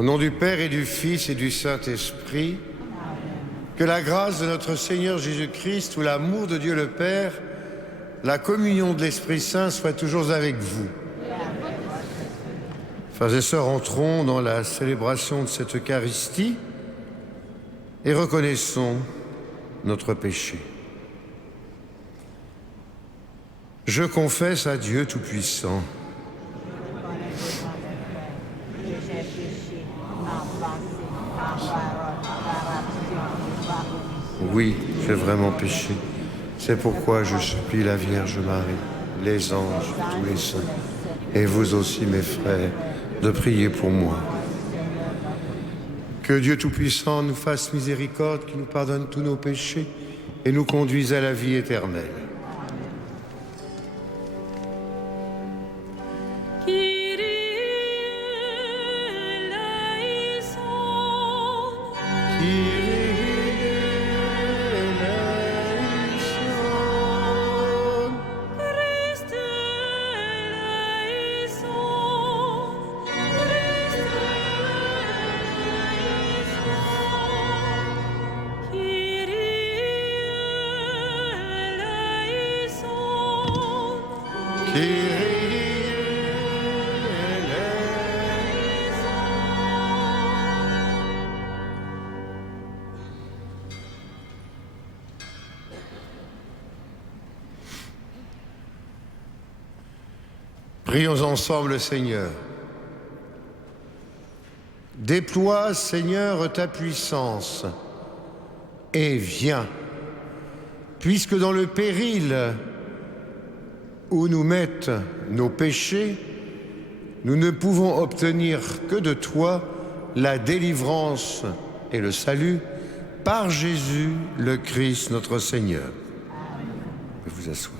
Au nom du Père et du Fils et du Saint-Esprit, que la grâce de notre Seigneur Jésus-Christ ou l'amour de Dieu le Père, la communion de l'Esprit Saint soit toujours avec vous. Frères et sœurs, entrons dans la célébration de cette Eucharistie et reconnaissons notre péché. Je confesse à Dieu Tout-Puissant. Oui, j'ai vraiment péché. C'est pourquoi je supplie la Vierge Marie, les anges, tous les saints, et vous aussi, mes frères, de prier pour moi. Que Dieu Tout-Puissant nous fasse miséricorde, qu'il nous pardonne tous nos péchés et nous conduise à la vie éternelle. Prions ensemble, Seigneur. Déploie, Seigneur, ta puissance et viens, puisque dans le péril où nous mettent nos péchés, nous ne pouvons obtenir que de toi la délivrance et le salut par Jésus le Christ notre Seigneur. Vous pouvez vous asseoir.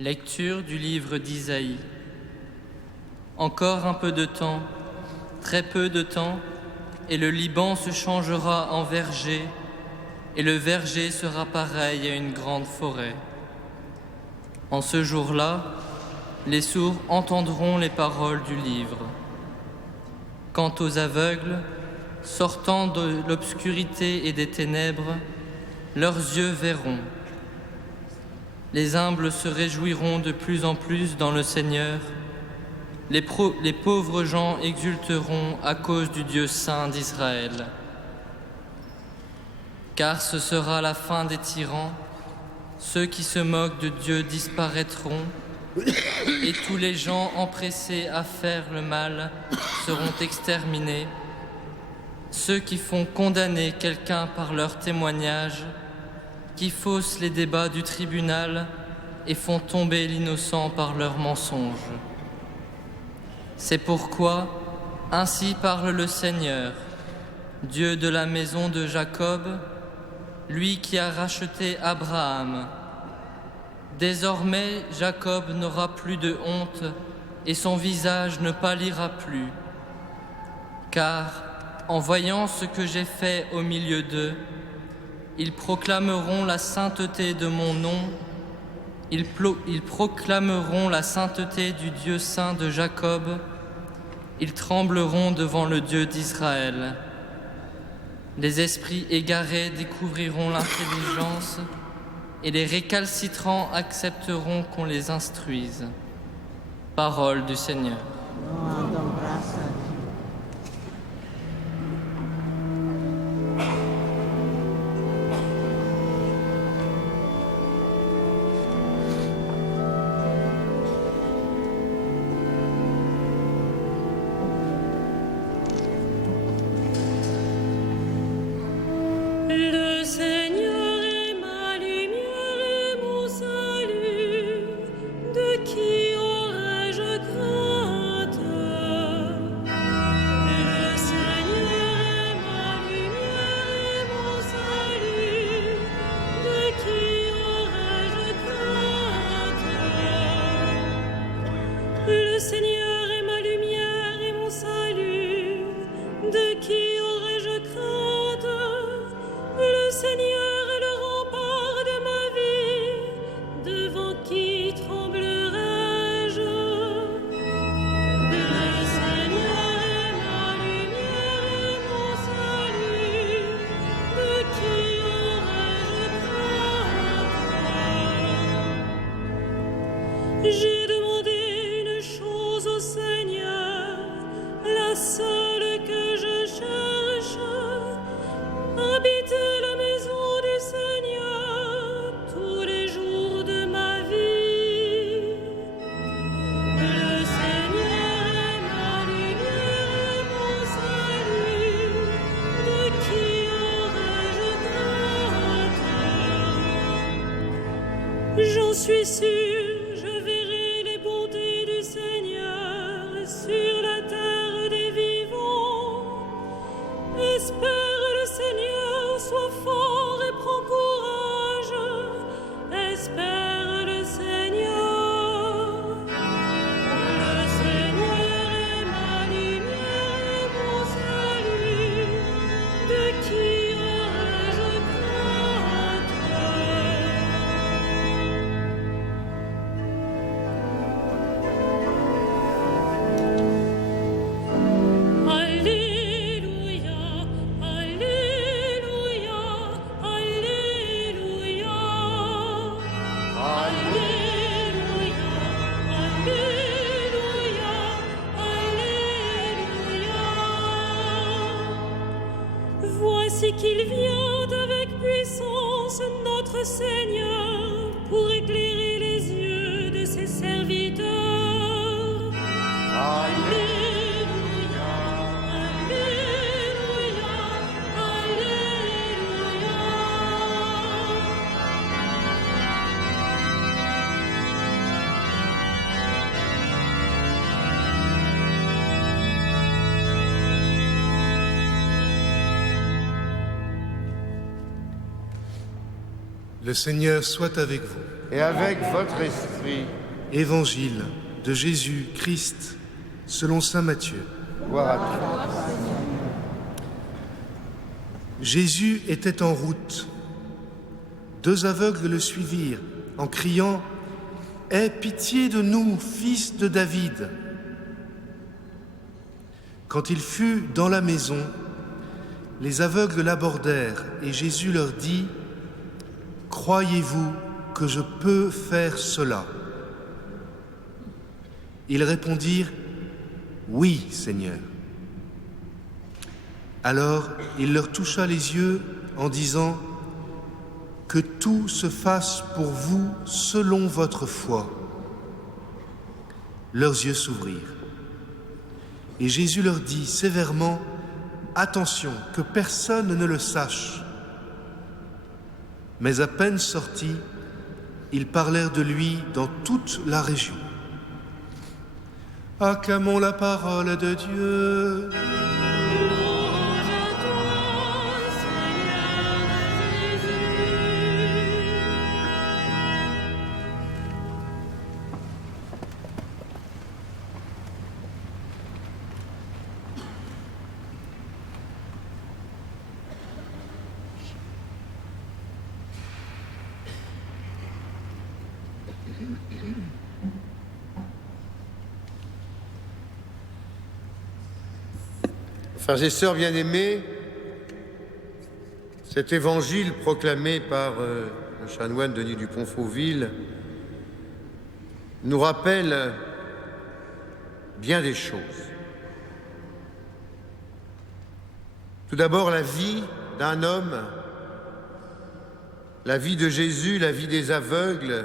Lecture du livre d'Isaïe. Encore un peu de temps, très peu de temps, et le Liban se changera en verger, et le verger sera pareil à une grande forêt. En ce jour-là, les sourds entendront les paroles du livre. Quant aux aveugles, sortant de l'obscurité et des ténèbres, leurs yeux verront. Les humbles se réjouiront de plus en plus dans le Seigneur. Les pauvres gens exulteront à cause du Dieu saint d'Israël. Car ce sera la fin des tyrans. Ceux qui se moquent de Dieu disparaîtront, et tous les gens empressés à faire le mal seront exterminés. Ceux qui font condamner quelqu'un par leur témoignage, qui faussent les débats du tribunal et font tomber l'innocent par leurs mensonges. C'est pourquoi, ainsi parle le Seigneur, Dieu de la maison de Jacob, lui qui a racheté Abraham. Désormais, Jacob n'aura plus de honte et son visage ne pâlira plus. Car, en voyant ce que j'ai fait au milieu d'eux, ils proclameront la sainteté de mon nom, ils proclameront la sainteté du Dieu saint de Jacob, ils trembleront devant le Dieu d'Israël. Les esprits égarés découvriront l'intelligence, et les récalcitrants accepteront qu'on les instruise. Parole du Seigneur. De qui aurais-je craint? Le Seigneur est ma lumière et mon salut. De qui aurais-je crainte? Le Seigneur est le rempart de ma vie. Devant qui tremblerais-je? Le Seigneur est ma lumière et mon salut. De qui aurais-je crainte? J'ai demandé une chose au Seigneur, la seule que je cherche, habiter la maison du Seigneur tous les jours de ma vie. Le Seigneur est ma lumière et mon salut, de qui aurais-je crainte? J'en suis sûre, je verrai les bontés du Seigneur sur la terre des vivants. Espère le Seigneur, sois fort et prends courage. Espère le Seigneur. Le Seigneur est ma lumière et mon salut. De qui aurais-je crainte? Alléluia, Alléluia, Alléluia. Alléluia, Alléluia, Alléluia. Voici qu'il vient avec puissance, notre Seigneur, pour éclairer les yeux de ses serviteurs. Alléluia, Alléluia, Alléluia. Le Seigneur soit avec vous. Et avec votre esprit, Évangile de Jésus-Christ selon saint Matthieu. gloire à toi. Jésus était en route. 2 aveugles le suivirent en criant « Aie pitié de nous, fils de David !» Quand il fut dans la maison, les aveugles l'abordèrent et Jésus leur dit « Croyez-vous que je peux faire cela ?» Ils répondirent « Oui, Seigneur ». Alors il leur toucha les yeux en disant « Que tout se fasse pour vous selon votre foi. » Leurs yeux s'ouvrirent. Et Jésus leur dit sévèrement « Attention, que personne ne le sache. » Mais à peine sortis, ils parlèrent de lui dans toute la région. Acclamons la parole de Dieu. Louange à toi, Seigneur Jésus. Frères et sœurs bien-aimés, cet évangile proclamé par le chanoine Denis du Pont-Fauville nous rappelle bien des choses. Tout d'abord, la vie d'un homme, la vie de Jésus, la vie des aveugles,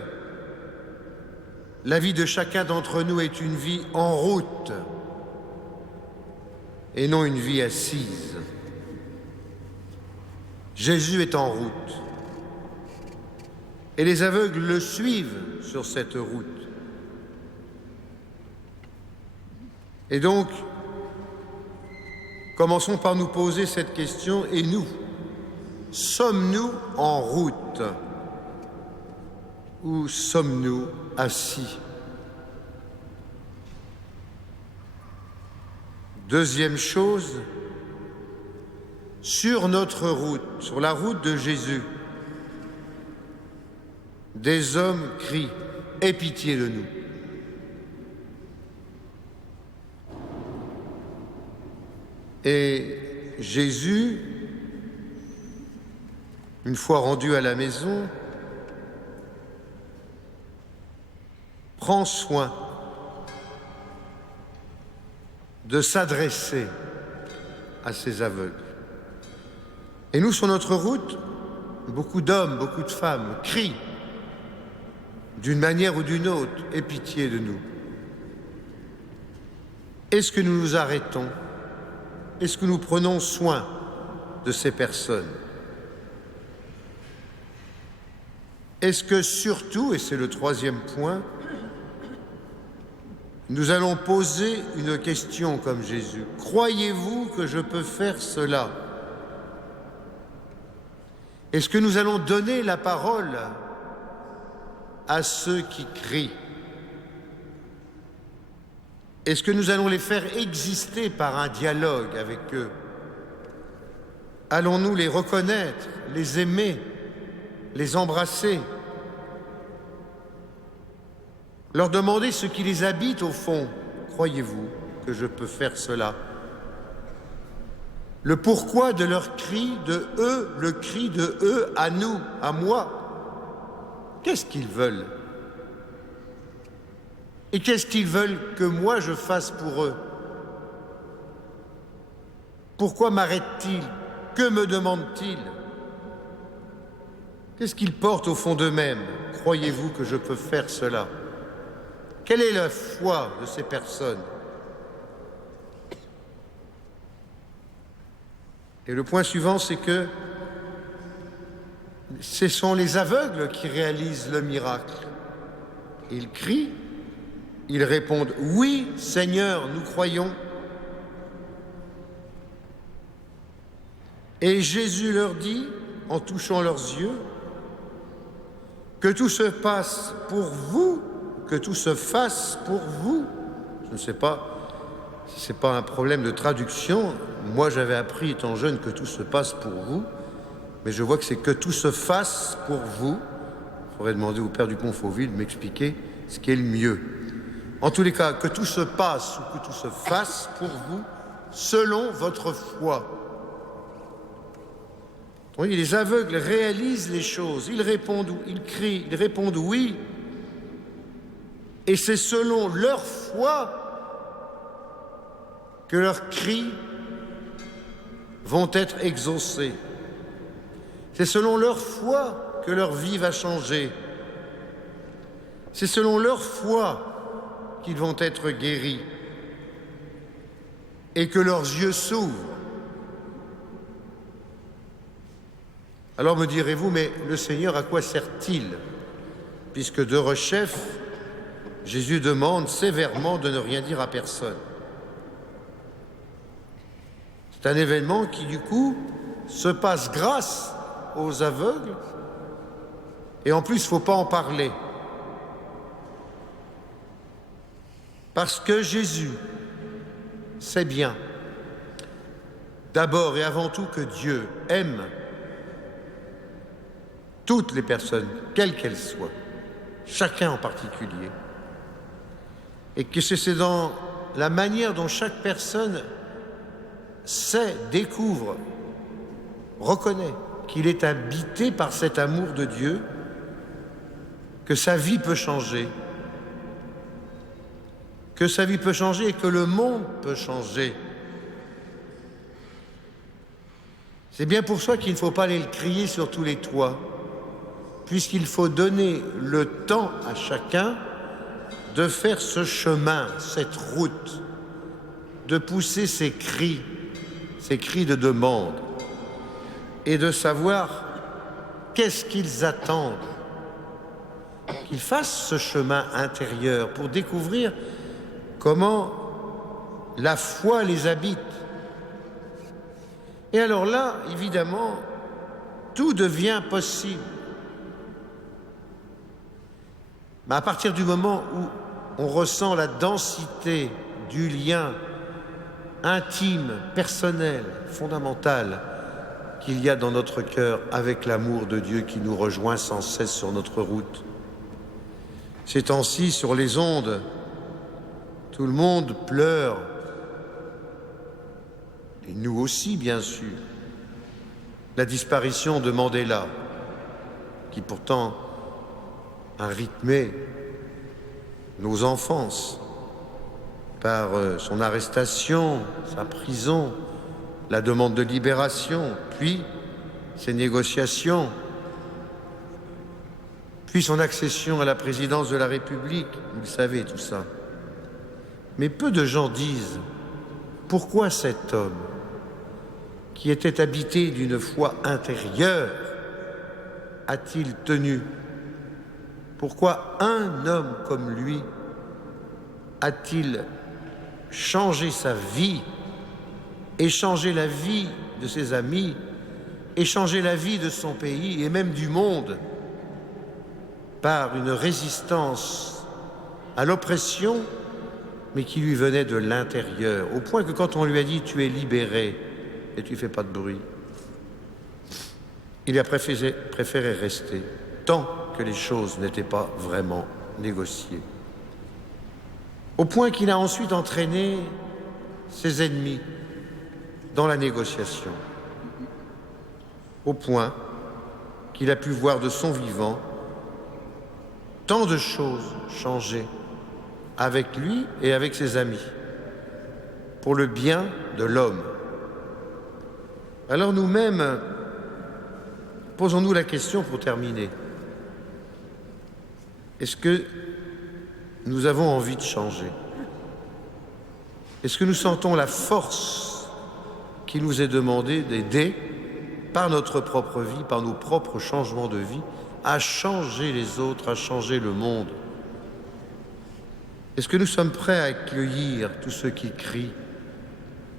la vie de chacun d'entre nous est une vie en route et non une vie assise. Jésus est en route et les aveugles le suivent sur cette route. Et donc, commençons par nous poser cette question, et nous, sommes-nous en route ou sommes-nous assis? Deuxième chose, sur notre route, sur la route de Jésus, des hommes crient « Aie pitié de nous ». Et Jésus, une fois rendu à la maison, prend soin de s'adresser à ces aveugles. Et nous, sur notre route, beaucoup d'hommes, beaucoup de femmes crient d'une manière ou d'une autre « Aie pitié de nous ». Est-ce que nous nous arrêtons? Est-ce que nous prenons soin de ces personnes? Est-ce que surtout, et c'est le troisième point, nous allons poser une question comme Jésus. Croyez-vous que je peux faire cela? Est-ce que nous allons donner la parole à ceux qui crient? Est-ce que nous allons les faire exister par un dialogue avec eux? Allons-nous les reconnaître, les aimer, les embrasser? Leur demander ce qui les habite au fond. Croyez-vous que je peux faire cela? Le pourquoi de leur cri de eux, le cri de eux à nous, à moi. Qu'est-ce qu'ils veulent? Et qu'est-ce qu'ils veulent que moi je fasse pour eux? Pourquoi m'arrêtent-ils? Que me demandent-ils? Qu'est-ce qu'ils portent au fond d'eux-mêmes? Croyez-vous que je peux faire cela? Quelle est la foi de ces personnes? Et le point suivant, c'est que ce sont les aveugles qui réalisent le miracle. Ils crient, ils répondent « Oui, Seigneur, nous croyons ». Et Jésus leur dit, en touchant leurs yeux, que tout se passe pour vous, que tout se fasse pour vous. Je ne sais pas si ce n'est pas un problème de traduction. Moi, j'avais appris étant jeune que tout se passe pour vous, mais je vois que c'est que tout se fasse pour vous. Il faudrait demander au Père du Pont-Fauville de m'expliquer ce qui est le mieux. En tous les cas, que tout se passe ou que tout se fasse pour vous, selon votre foi. Oui, les aveugles réalisent les choses, ils répondent, ils crient, ils répondent oui. Et c'est selon leur foi que leurs cris vont être exaucés. C'est selon leur foi que leur vie va changer. C'est selon leur foi qu'ils vont être guéris et que leurs yeux s'ouvrent. Alors me direz-vous, mais le Seigneur, à quoi sert-il? Puisque de rechef, Jésus demande sévèrement de ne rien dire à personne. C'est un événement qui, du coup, se passe grâce aux aveugles, et en plus, il ne faut pas en parler. Parce que Jésus sait bien, d'abord et avant tout, que Dieu aime toutes les personnes, quelles qu'elles soient, chacun en particulier, et que c'est dans la manière dont chaque personne sait, découvre, reconnaît qu'il est habité par cet amour de Dieu, que sa vie peut changer, et que le monde peut changer. C'est bien pour ça qu'il ne faut pas aller le crier sur tous les toits, puisqu'il faut donner le temps à chacun de faire ce chemin, cette route, de pousser ses cris de demande, et de savoir qu'est-ce qu'ils attendent, qu'ils fassent ce chemin intérieur pour découvrir comment la foi les habite. Et alors là, évidemment, tout devient possible. Mais à partir du moment où on ressent la densité du lien intime, personnel, fondamental qu'il y a dans notre cœur avec l'amour de Dieu qui nous rejoint sans cesse sur notre route. Ces temps-ci, sur les ondes, tout le monde pleure, et nous aussi, bien sûr, la disparition de Mandela, qui pourtant a rythmé nos enfances par son arrestation, sa prison, la demande de libération, puis ses négociations, puis son accession à la présidence de la République. Vous le savez tout ça. Mais peu de gens disent pourquoi cet homme, qui était habité d'une foi intérieure, a-t-il tenu? Pourquoi un homme comme lui a-t-il changé sa vie, et changé la vie de ses amis, et changé la vie de son pays et même du monde par une résistance à l'oppression, mais qui lui venait de l'intérieur, au point que quand on lui a dit « tu es libéré et tu fais pas de bruit », il a préféré rester tant que les choses n'étaient pas vraiment négociées. Au point qu'il a ensuite entraîné ses ennemis dans la négociation. Au point qu'il a pu voir de son vivant tant de choses changer avec lui et avec ses amis, pour le bien de l'homme. Alors nous-mêmes, posons-nous la question pour terminer. Est-ce que nous avons envie de changer? Est-ce que nous sentons la force qui nous est demandée d'aider par notre propre vie, par nos propres changements de vie, à changer les autres, à changer le monde? Est-ce que nous sommes prêts à accueillir tous ceux qui crient,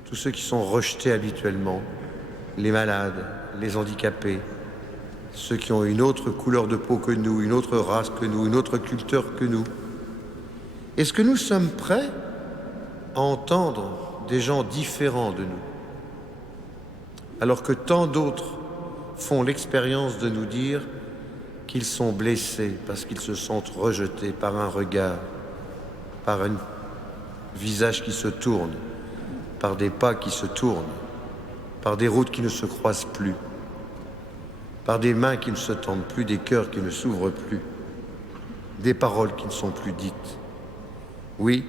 tous ceux qui sont rejetés habituellement, les malades, les handicapés, ceux qui ont une autre couleur de peau que nous, une autre race que nous, une autre culture que nous? Est-ce que nous sommes prêts à entendre des gens différents de nous, alors que tant d'autres font l'expérience de nous dire qu'ils sont blessés parce qu'ils se sentent rejetés par un regard, par un visage qui se tourne, par des pas qui se tournent, par des routes qui ne se croisent plus, par des mains qui ne se tendent plus, des cœurs qui ne s'ouvrent plus, des paroles qui ne sont plus dites. Oui,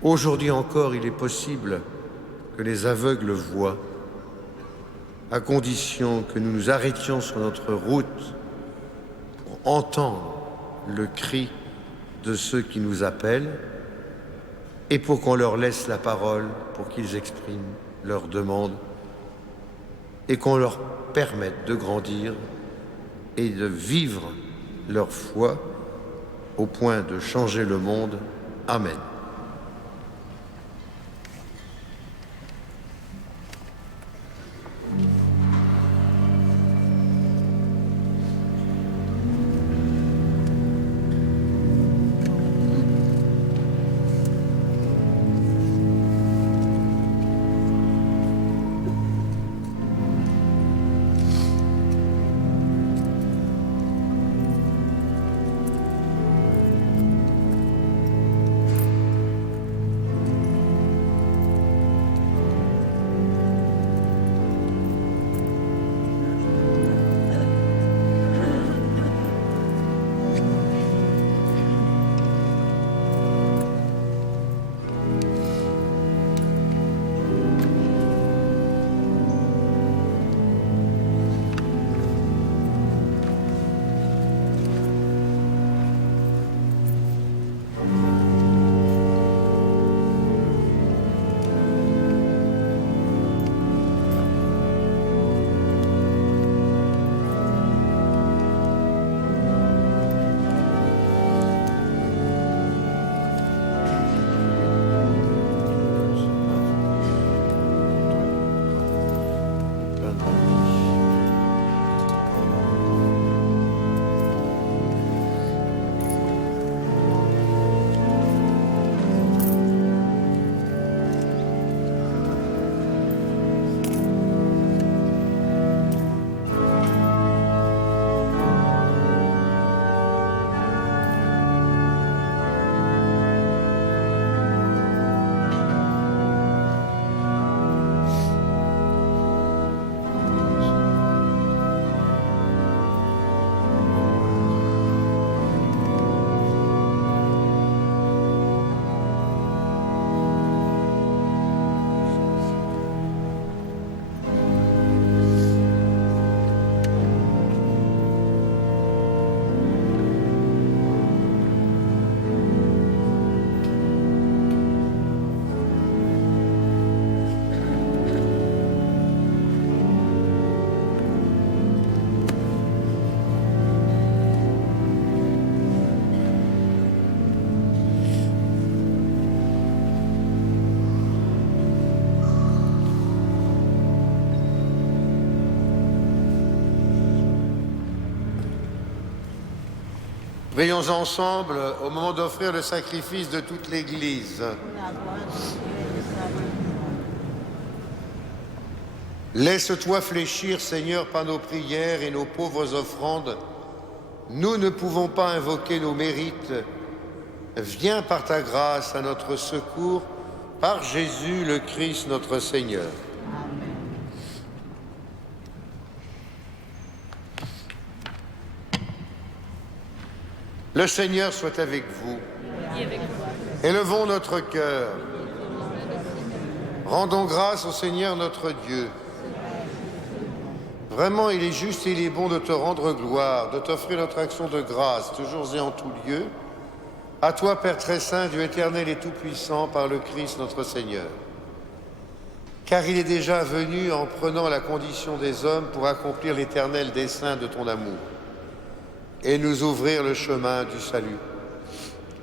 aujourd'hui encore, il est possible que les aveugles voient, à condition que nous nous arrêtions sur notre route pour entendre le cri de ceux qui nous appellent et pour qu'on leur laisse la parole, pour qu'ils expriment leurs demandes et qu'on leur permette de grandir et de vivre leur foi au point de changer le monde. Amen. Prions ensemble au moment d'offrir le sacrifice de toute l'Église. Laisse-toi fléchir, Seigneur, par nos prières et nos pauvres offrandes. Nous ne pouvons pas invoquer nos mérites. Viens par ta grâce à notre secours, par Jésus le Christ notre Seigneur. Le Seigneur soit avec vous. Élevons notre cœur. Rendons grâce au Seigneur notre Dieu. Vraiment, il est juste et il est bon de te rendre gloire, de t'offrir notre action de grâce, toujours et en tout lieu. À toi, Père très saint, Dieu éternel et tout-puissant, par le Christ notre Seigneur. Car il est déjà venu en prenant la condition des hommes pour accomplir l'éternel dessein de ton amour et nous ouvrir le chemin du salut.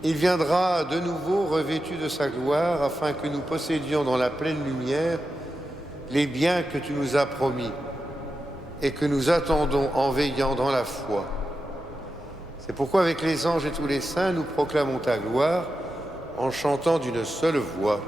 Il viendra de nouveau revêtu de sa gloire afin que nous possédions dans la pleine lumière les biens que tu nous as promis et que nous attendons en veillant dans la foi. C'est pourquoi avec les anges et tous les saints, nous proclamons ta gloire en chantant d'une seule voix.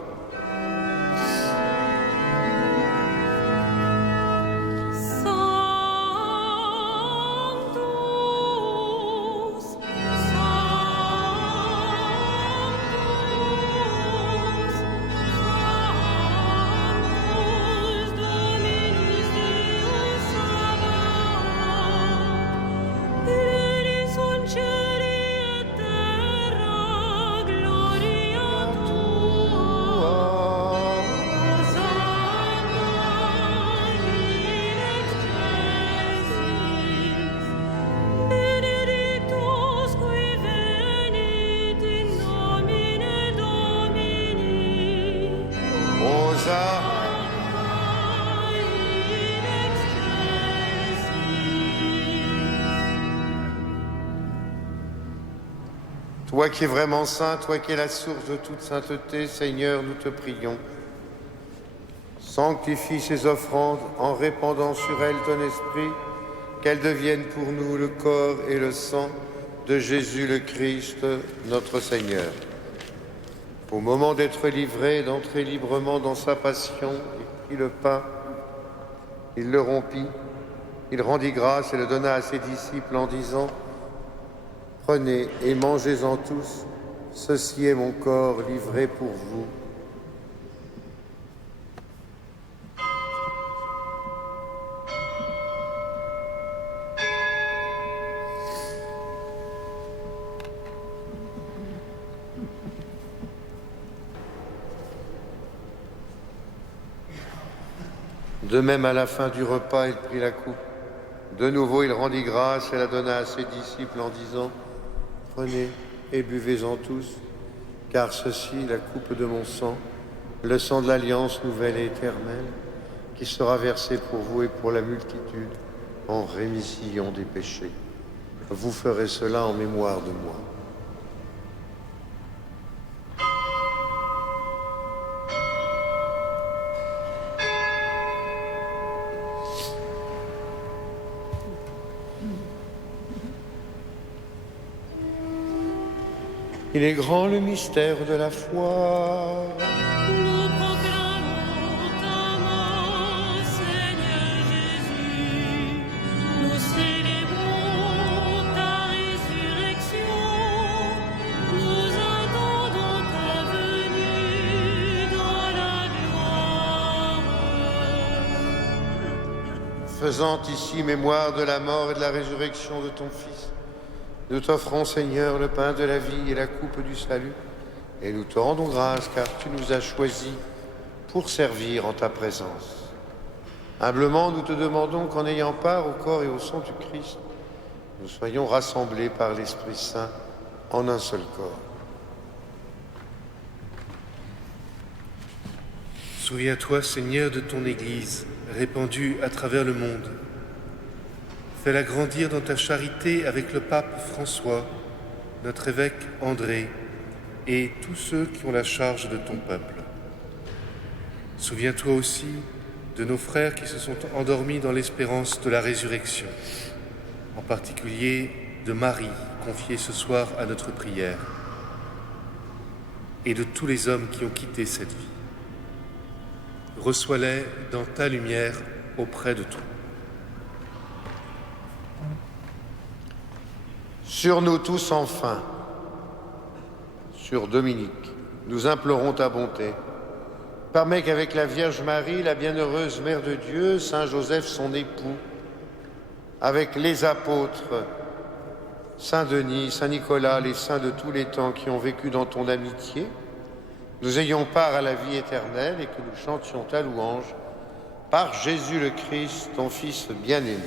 Toi qui es vraiment saint, toi qui es la source de toute sainteté, Seigneur, nous te prions. Sanctifie ces offrandes en répandant sur elles ton esprit, qu'elles deviennent pour nous le corps et le sang de Jésus le Christ, notre Seigneur. Au moment d'être livré, d'entrer librement dans sa passion, il prit le pain, il le rompit, il rendit grâce et le donna à ses disciples en disant: prenez et mangez-en tous, ceci est mon corps livré pour vous. De même, à la fin du repas, il prit la coupe. De nouveau, il rendit grâce et la donna à ses disciples en disant: prenez et buvez-en tous, car ceci est la coupe de mon sang, le sang de l'alliance nouvelle et éternelle, qui sera versé pour vous et pour la multitude en rémission des péchés. Vous ferez cela en mémoire de moi. Il est grand le mystère de la foi. Nous proclamons ta mort, Seigneur Jésus. Nous célébrons ta résurrection. Nous attendons ta venue dans la gloire. Faisant ici mémoire de la mort et de la résurrection de ton Fils, nous t'offrons, Seigneur, le pain de la vie et la coupe du salut, et nous te rendons grâce car tu nous as choisis pour servir en ta présence. Humblement, nous te demandons qu'en ayant part au corps et au sang du Christ, nous soyons rassemblés par l'Esprit Saint en un seul corps. Souviens-toi, Seigneur, de ton Église, répandue à travers le monde. Fais-la grandir dans ta charité avec le pape François, notre évêque André et tous ceux qui ont la charge de ton peuple. Souviens-toi aussi de nos frères qui se sont endormis dans l'espérance de la résurrection, en particulier de Marie, confiée ce soir à notre prière, et de tous les hommes qui ont quitté cette vie. Reçois-les dans ta lumière auprès de toi. Sur nous tous enfin, sur Dominique, nous implorons ta bonté. Permets qu'avec la Vierge Marie, la bienheureuse Mère de Dieu, Saint Joseph son époux, avec les apôtres, Saint Denis, Saint Nicolas, les saints de tous les temps qui ont vécu dans ton amitié, nous ayons part à la vie éternelle et que nous chantions ta louange par Jésus le Christ, ton Fils bien-aimé.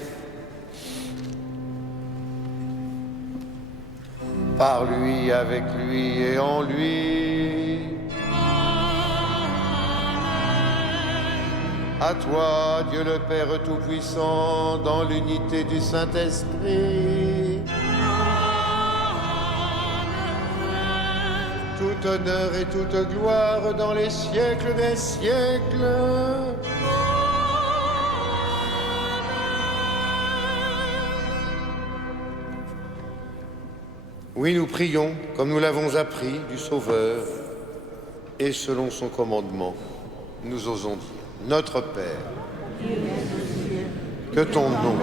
Par lui, avec lui et en lui. À toi, Dieu le Père Tout-Puissant, dans l'unité du Saint-Esprit. Tout honneur et toute gloire dans les siècles des siècles. Oui, nous prions, comme nous l'avons appris, du Sauveur, et selon son commandement, nous osons dire, Notre Père, que ton nom,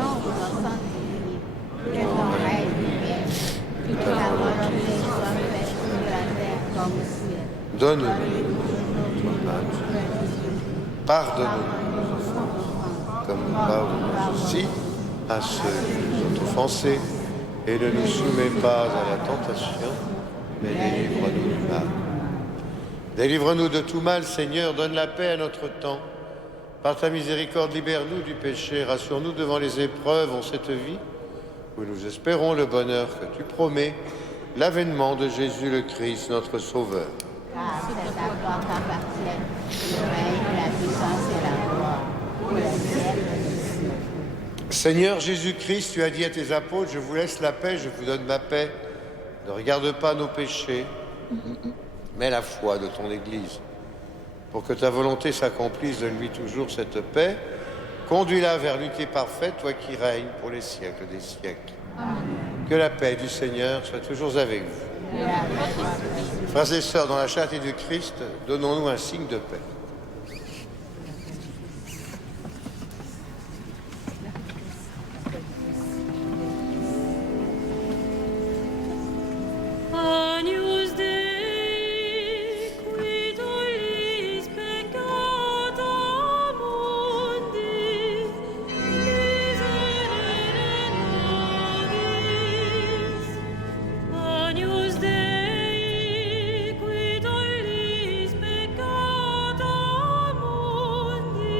que ton règne vienne, que ta volonté soit faite sur la terre comme au ciel. donne-nous notre pain. Pardonne-nous, comme nous pardonnons aussi à ceux qui nous ont offensés, et ne nous soumets pas à la tentation, mais délivre-nous du mal. Délivre-nous de tout mal, Seigneur, donne la paix à notre temps. Par ta miséricorde, libère-nous du péché, rassure-nous devant les épreuves en cette vie, où nous espérons le bonheur que tu promets, l'avènement de Jésus le Christ, notre Sauveur. Car c'est à toi qu'appartiennent le règne, la puissance et la gloire, pour le siècle des siècles. Seigneur Jésus-Christ, tu as dit à tes apôtres, je vous laisse la paix, je vous donne ma paix. Ne regarde pas nos péchés, mais la foi de ton Église. Pour que ta volonté s'accomplisse, donne-lui toujours cette paix. Conduis-la vers l'unité parfaite, toi qui règnes pour les siècles des siècles. Amen. Que la paix du Seigneur soit toujours avec vous. Frères et sœurs, dans la charité du Christ, donnons-nous un signe de paix. Agnus Dei, qui tollis peccata mundi, miserere nobis. Agnus Dei, qui tollis peccata mundi,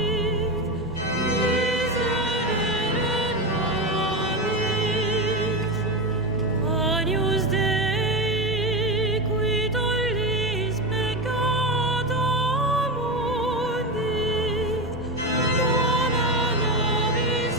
miserere nobis. Agnus Dei, qui tollis peccata mundi, dona nobis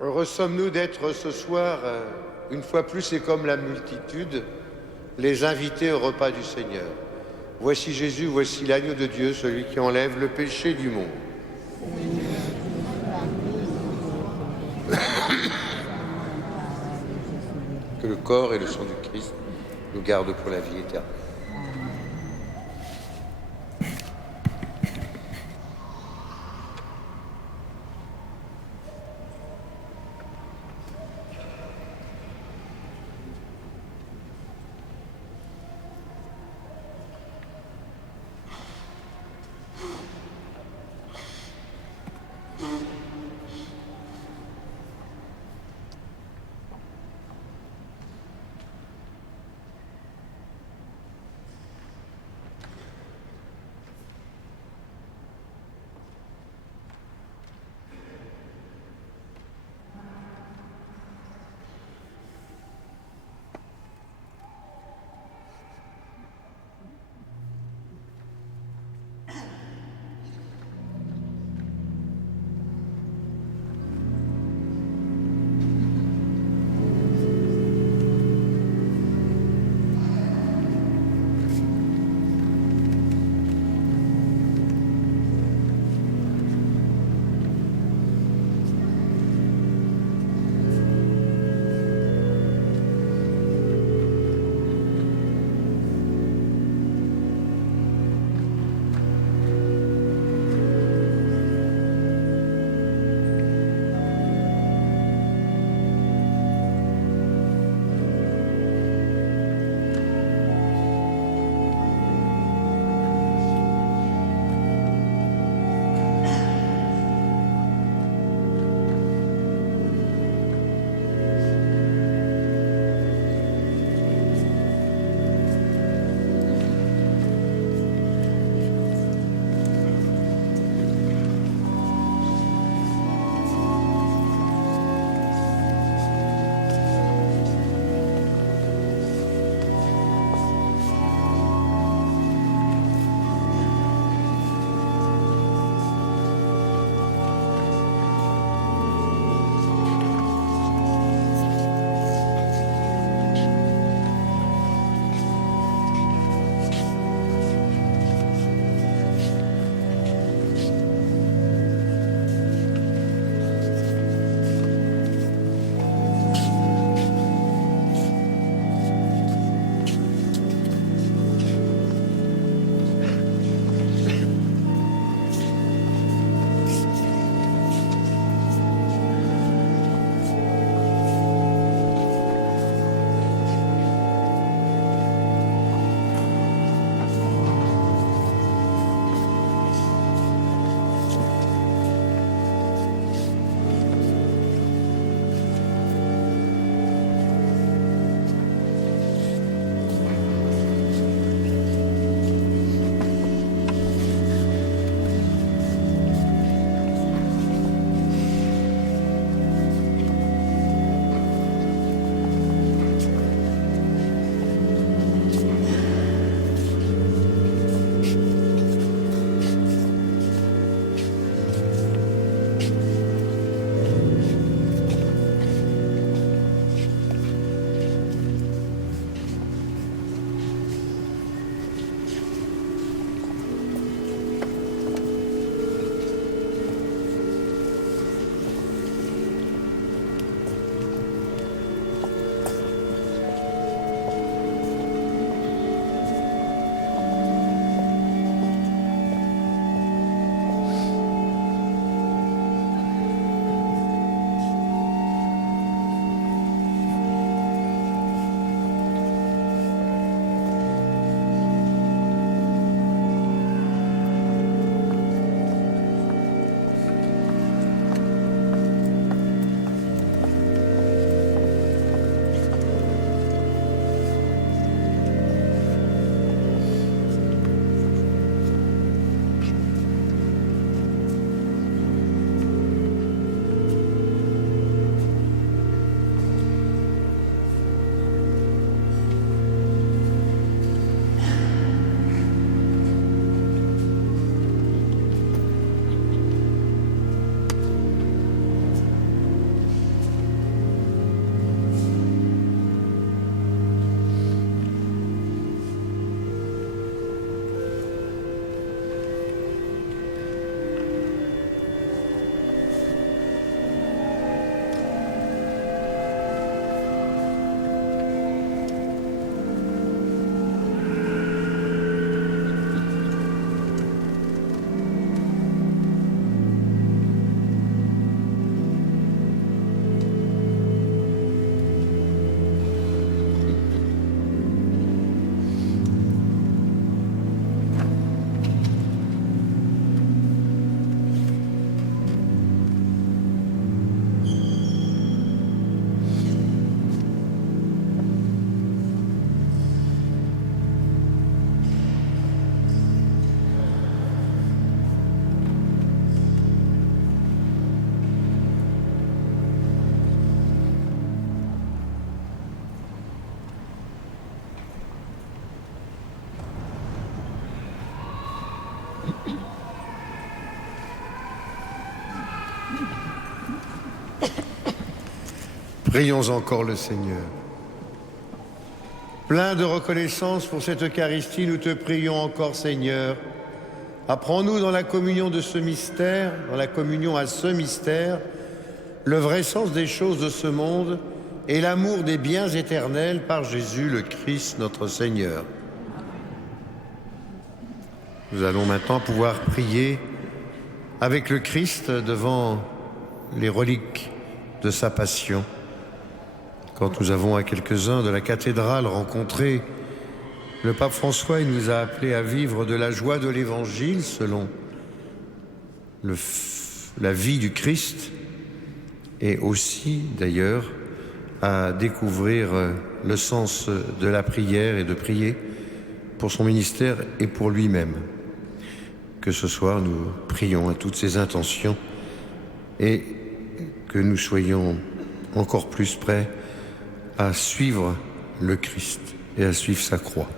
Heureux sommes-nous d'être ce soir, une fois plus et comme la multitude, les invités au repas du Seigneur. Voici Jésus, voici l'agneau de Dieu, celui qui enlève le péché du monde. Que le corps et le sang du Christ nous gardent pour la vie éternelle. Prions encore le Seigneur. Plein de reconnaissance pour cette Eucharistie, nous te prions encore, Seigneur. Apprends-nous dans la communion de ce mystère, dans la communion à ce mystère, le vrai sens des choses de ce monde et l'amour des biens éternels par Jésus le Christ, notre Seigneur. Nous allons maintenant pouvoir prier avec le Christ devant les reliques de sa passion. Quand nous avons à quelques-uns de la cathédrale rencontré le pape François, il nous a appelés à vivre de la joie de l'Évangile selon la vie du Christ et aussi d'ailleurs à découvrir le sens de la prière et de prier pour son ministère et pour lui-même. Que ce soir nous prions à toutes ces intentions et que nous soyons encore plus prêts à suivre le Christ et à suivre sa croix.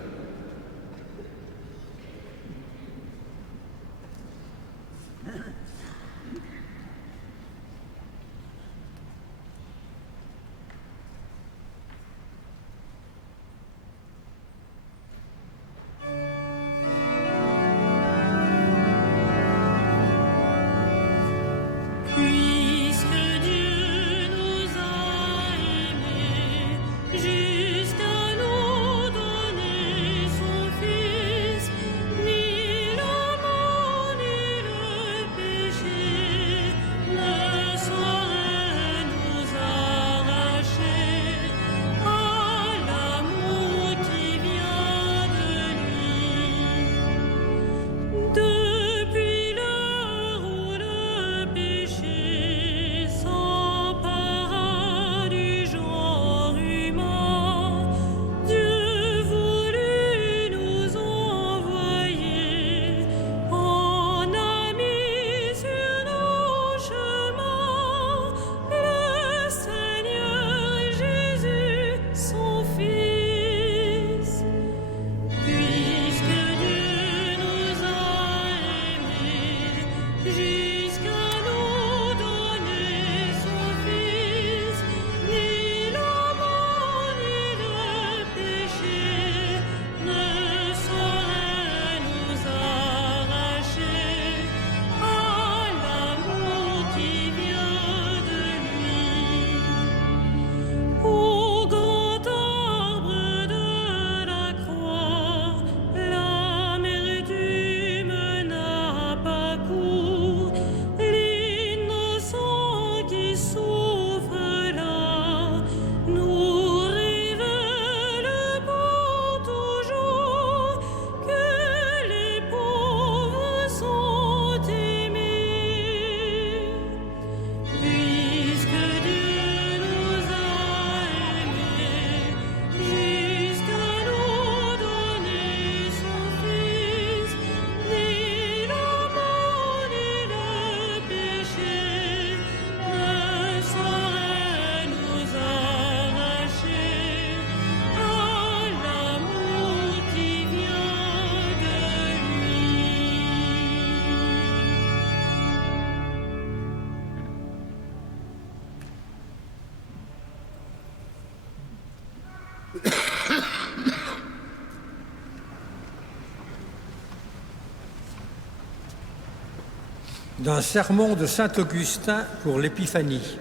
D'un sermon de saint Augustin pour l'Épiphanie.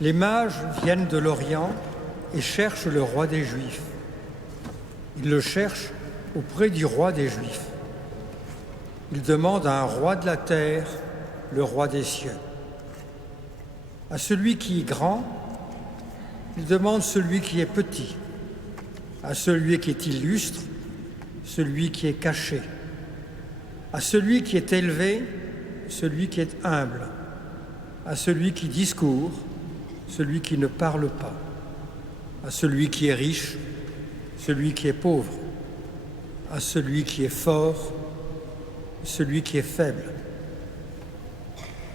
Les mages viennent de l'Orient et cherchent le roi des Juifs. Ils le cherchent auprès du roi des Juifs. Ils demandent à un roi de la terre, le roi des cieux. À celui qui est grand, ils demandent celui qui est petit. À celui qui est illustre, celui qui est caché. À celui qui est élevé, celui qui est humble. À celui qui discourt, celui qui ne parle pas. À celui qui est riche, celui qui est pauvre. À celui qui est fort, celui qui est faible.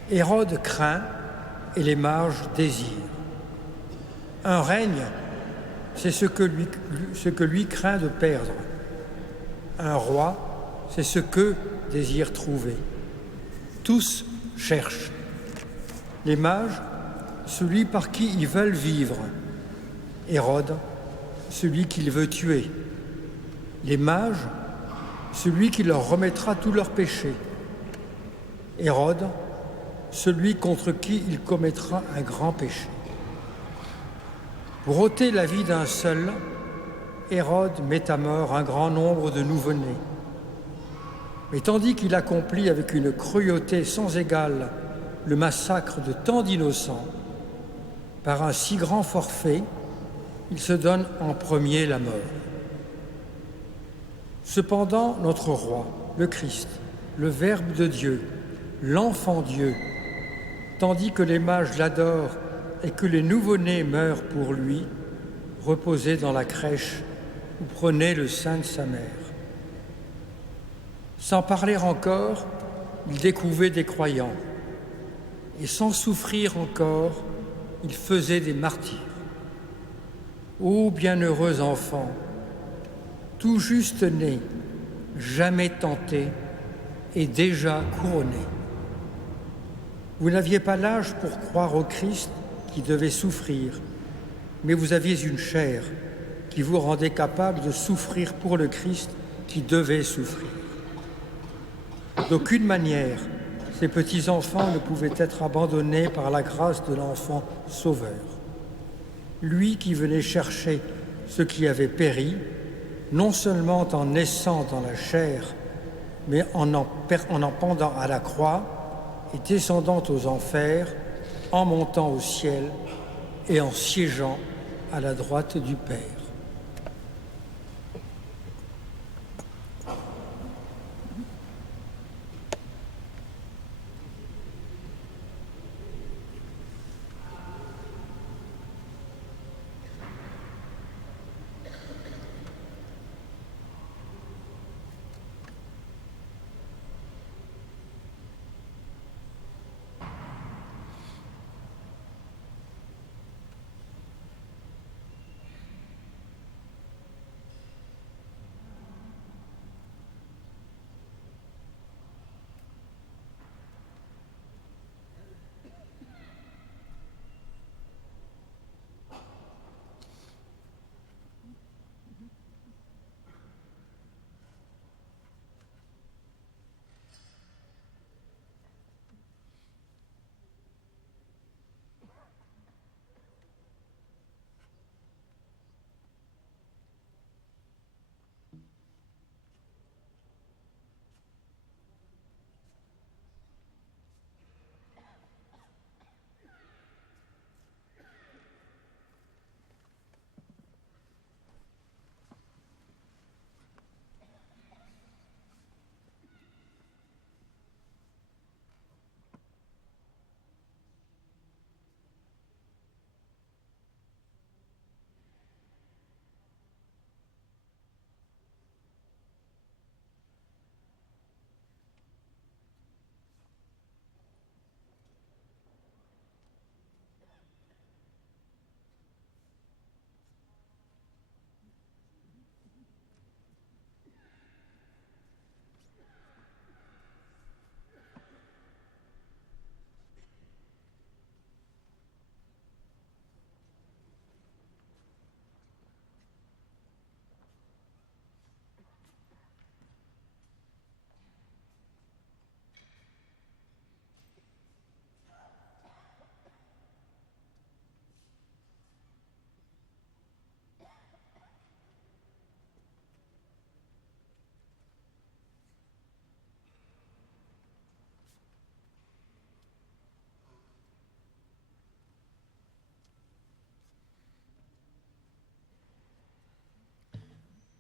Hérode craint et les mages désirent. Un règne, c'est ce que lui craint de perdre. Un roi, c'est ce que désire trouver. Tous cherchent. Les mages celui par qui ils veulent vivre. Hérode, celui qu'il veut tuer. Les mages, celui qui leur remettra tous leurs péchés. Hérode, celui contre qui il commettra un grand péché. Pour ôter la vie d'un seul, Hérode met à mort un grand nombre de nouveau-nés. Mais tandis qu'il accomplit avec une cruauté sans égale le massacre de tant d'innocents, par un si grand forfait, il se donne en premier la mort. Cependant, notre roi, le Christ, le Verbe de Dieu, l'Enfant Dieu, tandis que les mages l'adorent et que les nouveau-nés meurent pour lui, reposait dans la crèche où prenait le sein de sa mère. Sans parler encore, il découvrait des croyants, et sans souffrir encore, il faisait des martyrs. Ô bienheureux enfant, tout juste né, jamais tenté et déjà couronné. Vous n'aviez pas l'âge pour croire au Christ qui devait souffrir, mais vous aviez une chair qui vous rendait capable de souffrir pour le Christ qui devait souffrir. D'aucune manière, ces petits-enfants ne pouvaient être abandonnés par la grâce de l'enfant sauveur. Lui qui venait chercher ceux qui avaient péri, non seulement en naissant dans la chair, mais en pendant à la croix et descendant aux enfers, en montant au ciel et en siégeant à la droite du Père.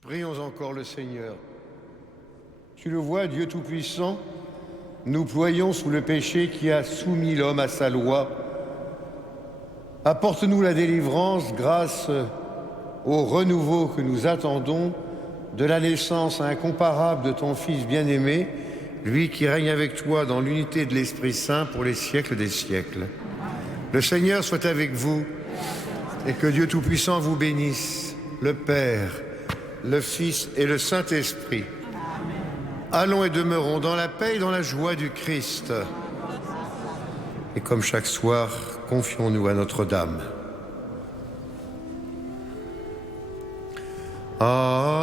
Prions encore le Seigneur. Tu le vois, Dieu Tout-Puissant, nous ployons sous le péché qui a soumis l'homme à sa loi. Apporte-nous la délivrance grâce au renouveau que nous attendons de la naissance incomparable de ton Fils bien-aimé, lui qui règne avec toi dans l'unité de l'Esprit Saint pour les siècles des siècles. Le Seigneur soit avec vous et que Dieu Tout-Puissant vous bénisse, le Père, le Fils et le Saint-Esprit. Allons et demeurons dans la paix et dans la joie du Christ. Et comme chaque soir, confions-nous à Notre-Dame. Amen.